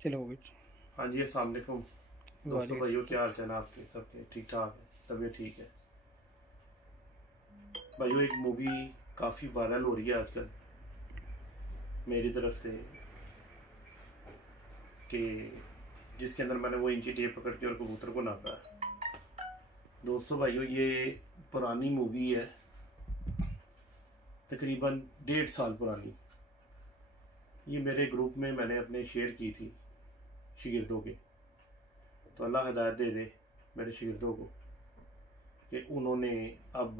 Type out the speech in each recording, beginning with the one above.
चलो हो गई। हाँ जी, अस्सलाम वालेकुम दोस्तों, भाइयों, क्या हाल चाल आपके? सबके ठीक ठाक है? तबीयत ठीक है? भाइयों, एक मूवी काफ़ी वायरल हो रही है आजकल मेरी तरफ से, कि जिसके अंदर मैंने वो इंची टेप पकड़ के और कबूतर को नापा है। दोस्तों भाइयों, ये पुरानी मूवी है, तकरीबन 1.5 साल पुरानी। ये मेरे ग्रुप में मैंने अपने शेयर की थी शागिर्दों के। तो अल्लाह हिदायत दे दे मेरे शागिर्दों को कि उन्होंने अब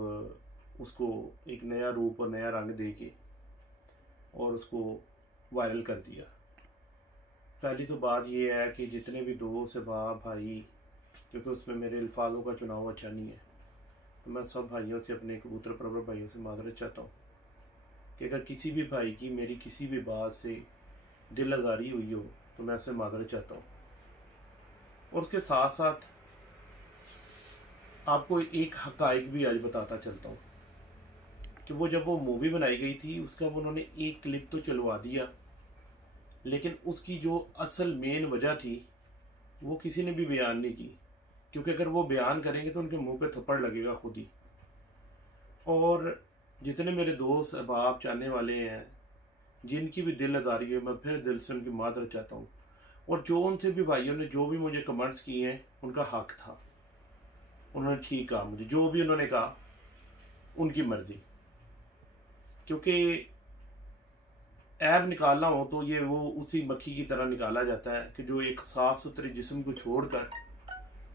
उसको एक नया रूप और नया रंग दे के और उसको वायरल कर दिया। पहली तो बात ये है कि जितने भी दोस्त अहबाब भाई, क्योंकि उसमें मेरे अल्फाजों का चुनाव अच्छा नहीं है, तो मैं सब भाइयों से, अपने कबूतर परवर भाइयों से माजरत चाहता हूँ कि अगर किसी भी भाई की मेरी किसी भी बात से दिल आज़ारी हुई हो तो मैं उससे माजरत चाहता हूँ। और उसके साथ साथ आपको एक हकाइक भी आज बताता चलता हूँ कि वो जब वो मूवी बनाई गई थी उसका उन्होंने एक क्लिप तो चलवा दिया, लेकिन उसकी जो असल मेन वजह थी वो किसी ने भी बयान नहीं की, क्योंकि अगर वो बयान करेंगे तो उनके मुंह पे थप्पड़ लगेगा खुद ही। और जितने मेरे दोस्त अहबाब चाहने वाले हैं, जिनकी भी दिल आज़ारी है, मैं फिर दिल से उनकी माजरत चाहता हूँ। और जो उनसे भी भाइयों ने जो भी मुझे कमेंट्स किए हैं, उनका हक था, उन्होंने ठीक कहा, मुझे जो भी उन्होंने कहा उनकी मर्जी। क्योंकि ऐब निकालना हो तो ये वो उसी मक्खी की तरह निकाला जाता है कि जो एक साफ़ सुथरे जिस्म को छोड़कर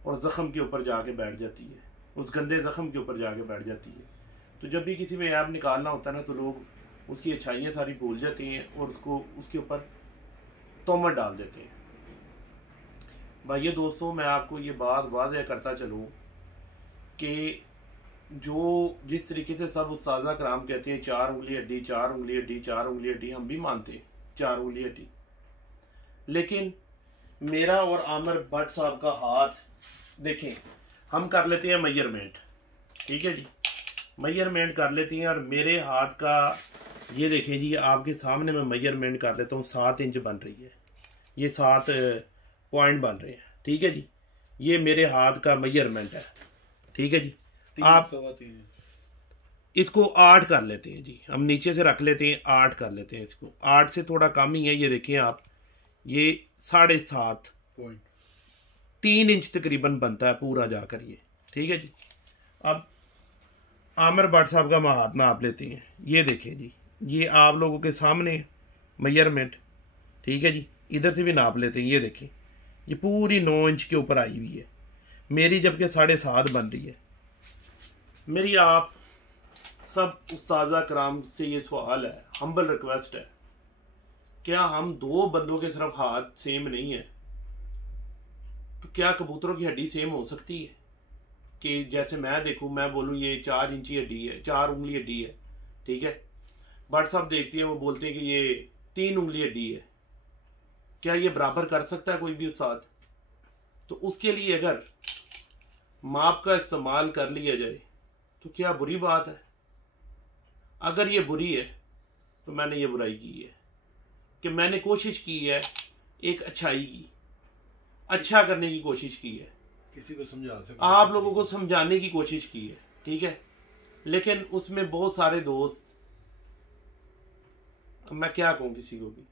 और ज़ख़म के ऊपर जाके बैठ जाती है, उस गंदे ज़ख़म के ऊपर जाके बैठ जाती है। तो जब भी किसी में ऐब निकालना होता है ना, तो लोग उसकी अच्छाइयाँ सारी भूल जाती हैं और उसको उसके ऊपर तोहमत डाल देते हैं। भाइयों दोस्तों, मैं आपको ये बात वाज़ह करता चलूँ कि जो जिस तरीके से सब उस्ताज़ा कराम कहते हैं 4 उंगली हड्डी, 4 उंगली हड्डी, 4 उंगली हड्डी, हम भी मानते हैं 4 उंगली हड्डी, लेकिन मेरा और आमिर भट्ट साहब का हाथ देखें, हम कर लेते हैं मेजरमेंट, ठीक है जी, मेजरमेंट कर लेते हैं। और मेरे हाथ का ये देखें जी, आपके सामने मैं मेजरमेंट कर लेता हूँ, 7 इंच बन रही है, ये 7 पॉइंट बन रहे हैं, ठीक है जी। ये मेरे हाथ का मेजरमेंट है, ठीक है जी। आप इसको 8 कर लेते हैं जी, हम नीचे से रख लेते हैं, 8 कर लेते हैं इसको, 8 से थोड़ा कम ही है, ये देखिए आप, ये 7.5 पॉइंट 3 इंच तकरीबन बनता है पूरा जाकर ये, ठीक है जी। अब आमिर भट्ट साहब का हाथ नाप लेते हैं, ये देखें जी, ये आप लोगों के सामने मेजरमेंट, ठीक है जी। इधर से भी नाप लेते हैं, ये देखें, ये पूरी 9 इंच के ऊपर आई हुई है मेरी, जबकि 7.5 बन रही है मेरी। आप सब उस्ताज़ा कराम से ये सवाल है, हम्बल रिक्वेस्ट है, क्या हम 2 बंदों के सिर्फ हाथ सेम नहीं है, तो क्या कबूतरों की हड्डी सेम हो सकती है? कि जैसे मैं देखूं, मैं बोलूं ये 4 इंची हड्डी है, 4 उंगली हड्डी है, ठीक है, भट्ट साहब देखती हैं, वो बोलते हैं कि ये 3 उंगली हड्डी है, क्या ये बराबर कर सकता है कोई भी उस्ताद? तो उसके लिए अगर माप का इस्तेमाल कर लिया जाए तो क्या बुरी बात है? अगर ये बुरी है तो मैंने ये बुराई की है कि मैंने कोशिश की है एक अच्छाई की, अच्छा करने की कोशिश की है, किसी को समझा सके, आप लोगों को समझाने की कोशिश की है, ठीक है, लेकिन उसमें बहुत सारे दोस्त, मैं क्या कहूँ किसी को भी,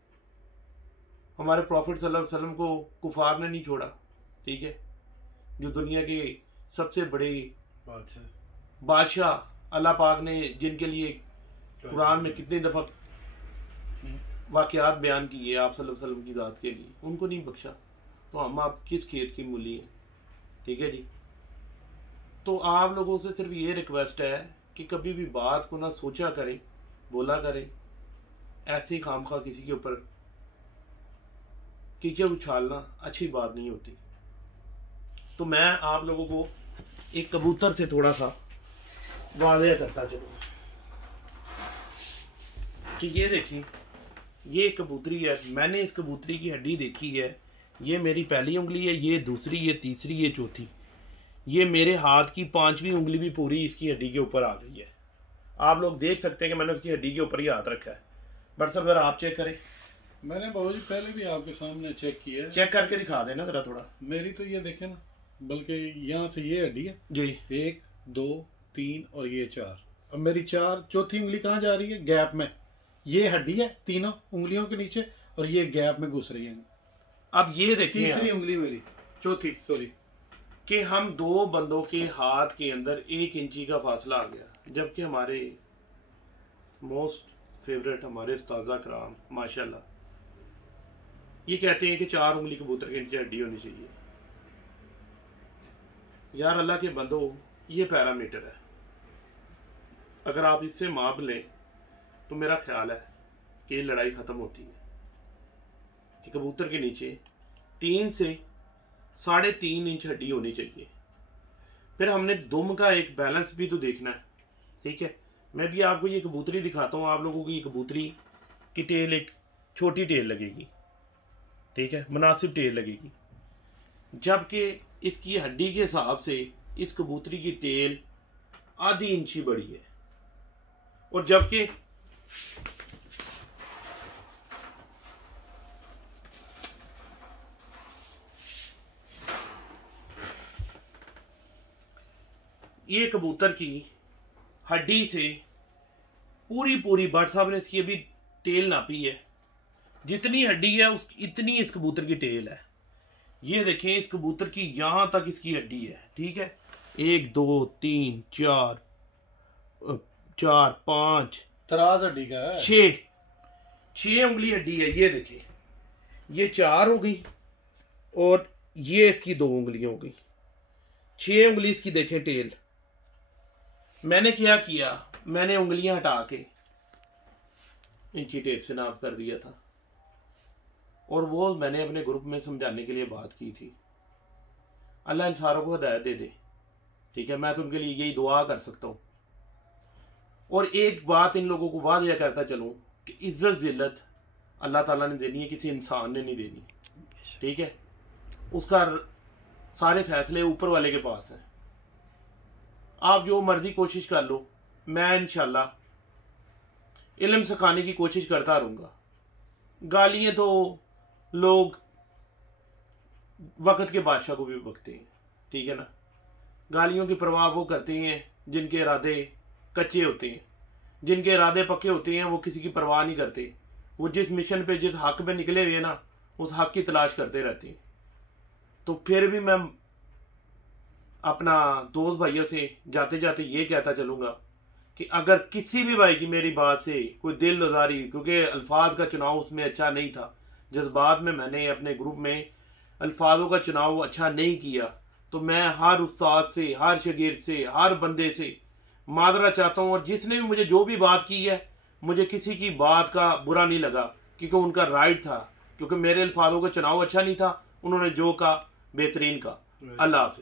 हमारे प्रॉफिट सल्लल्लाहु अलैहि वसल्लम को कुफार ने नहीं छोड़ा, ठीक है, जो दुनिया के सबसे बड़े बादशाह अल्लाह पाक ने, जिनके लिए कुरान में कितनी दफ़ा वाक़यात बयान किए आप सल्लल्लाहु अलैहि वसल्लम की ज़ात के लिए, उनको नहीं बख्शा, तो हम आप किस खेत की मूली हैं, ठीक है जी। तो आप लोगों से सिर्फ ये रिक्वेस्ट है कि कभी भी बात को ना सोचा करें, बोला करें, ऐसे खामखा किसी के ऊपर कीचड़ उछालना अच्छी बात नहीं होती। तो मैं आप लोगों को एक कबूतर से थोड़ा सा वाज़ेह करता चलूँ कि ये देखिए, ये कबूतरी है, मैंने इस कबूतरी की हड्डी देखी है, ये मेरी पहली उंगली है, ये दूसरी, ये तीसरी, ये चौथी, ये मेरे हाथ की 5वीं उंगली भी पूरी इसकी हड्डी के ऊपर आ गई है। आप लोग देख सकते हैं कि मैंने उसकी हड्डी के ऊपर ही हाथ रखा है। बट सब अगर आप चेक करें, मैंने बाबूजी पहले भी आपके सामने चेक किया है। चेक करके दिखा देना जरा थोड़ा। मेरी तो ये देखे ना, बल्कि यहाँ से ये हड्डी है जी, 1 2 3 और ये 4। अब मेरी चौथी उंगली कहाँ जा रही है? गैप में। ये हड्डी है तीनों उंगलियों के नीचे और ये गैप में घुस रही है। अब ये देखिए तीसरी उंगली मेरी, चौथी सॉरी, कि हम दो बंदों के हाथ के अंदर 1 इंची का फासला आ गया, जबकि हमारे मोस्ट फेवरेट हमारे उस्ताज़ा कराम माशाल्लाह ये कहते हैं कि 4 उंगली कबूतर के नीचे हड्डी होनी चाहिए। यार अल्लाह के बंदो, ये पैरामीटर है, अगर आप इससे माप लें तो मेरा ख्याल है कि लड़ाई ख़त्म होती है कि कबूतर के नीचे 3 से 3.5 इंच हड्डी होनी चाहिए। फिर हमने दुम का एक बैलेंस भी तो देखना है, ठीक है। मैं भी आपको ये कबूतरी दिखाता हूँ, आप लोगों को ये कबूतरी की टेल एक छोटी टेल लगेगी, ठीक है, मुनासिब टेल लगेगी, जबकि इसकी हड्डी के हिसाब से इस कबूतरी की टेल आधी इंची बड़ी है। और जबकि ये कबूतर की हड्डी से पूरी भट्ट साहब ने इसकी अभी टेल नापी है, जितनी हड्डी है उस इतनी इस कबूतर की टेल है। ये देखें इस कबूतर की यहां तक इसकी हड्डी है, ठीक है। 1 2 3 4 5 तराज हड्डी का है, 6 उंगली हड्डी है। ये देखें, ये 4 हो गई और ये इसकी 2 उंगलियां हो गई, 6 उंगली इसकी देखें टेल। मैंने क्या किया, मैंने उंगलियां हटा के इंची टेप से नाप कर दिया था और वो मैंने अपने ग्रुप में समझाने के लिए बात की थी। अल्लाह इन सारों को हिदायत दे दे, ठीक है। मैं तो उनके लिए यही दुआ कर सकता हूँ। और एक बात इन लोगों को वादा करता चलूं कि इज्जत जिल्लत अल्लाह ताला ने देनी है, किसी इंसान ने नहीं देनी, ठीक है। उसका सारे फैसले ऊपर वाले के पास है। आप जो मर्जी कोशिश कर लो, मैं इंशाल्लाह इल्म सिखाने की कोशिश करता रहूंगा। गालियां तो लोग वक्त के बादशाह को भी बकते हैं, ठीक है ना। गालियों की परवाह वो करते हैं जिनके इरादे कच्चे होते हैं, जिनके इरादे पक्के होते हैं वो किसी की परवाह नहीं करते। वो जिस मिशन पे, जिस हक पे निकले हुए ना, उस हक की तलाश करते रहते हैं। तो फिर भी मैं अपना दोस्त भाइयों से जाते जाते ये कहता चलूंगा कि अगर किसी भी भाई की मेरी बात से कोई दिल लजारी, क्योंकि अल्फाज का चुनाव उसमें अच्छा नहीं था, जज्बात में मैंने अपने ग्रुप में अल्फाजों का चुनाव अच्छा नहीं किया, तो मैं हर उस्ताद से, हर शागिर्द से, हर बंदे से मादरा चाहता हूँ। और जिसने भी मुझे जो भी बात की है, मुझे किसी की बात का बुरा नहीं लगा, क्योंकि उनका राइट था, क्योंकि मेरे अल्फाजों का चुनाव अच्छा नहीं था, उन्होंने जो कहा बेहतरीन का। अल्लाह हाफिज।